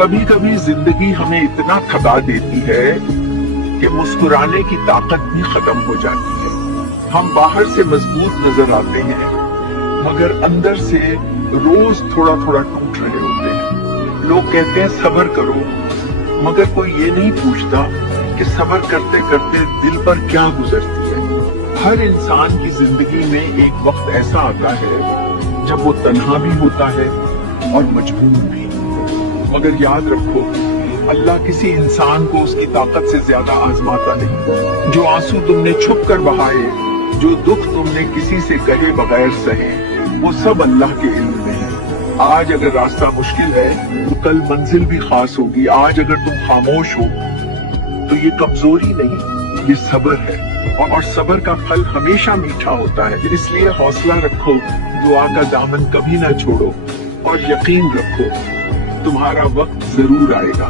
कभी कभी जिंदगी हमें इतना थका देती है कि मुस्कुराने की ताकत भी खत्म हो जाती है। हम बाहर से मजबूत नजर आते हैं मगर अंदर से रोज थोड़ा थोड़ा टूट रहे होते हैं। लोग कहते हैं सब्र करो, मगर कोई ये नहीं पूछता कि सब्र करते करते दिल पर क्या गुजरती है। हर इंसान की जिंदगी में एक वक्त ऐसा आता है जब वो तन्हा भी होता है और मजबूर भी। मगर याद रखो, अल्लाह किसी इंसान को उसकी ताकत से ज्यादा आजमाता नहीं। जो आंसू तुमने छुप कर बहाए, जो दुख तुमने किसी से कहे बगैर सहे, वो सब अल्लाह के इल्म में है। आज अगर रास्ता मुश्किल है तो कल मंजिल भी खास होगी। आज अगर तुम खामोश हो तो ये कमजोरी नहीं, ये सब्र है। और सब्र का फल हमेशा मीठा होता है। इसलिए हौसला रखो, दुआ का दामन कभी ना छोड़ो और यकीन रखो तुम्हारा वक्त जरूर आएगा।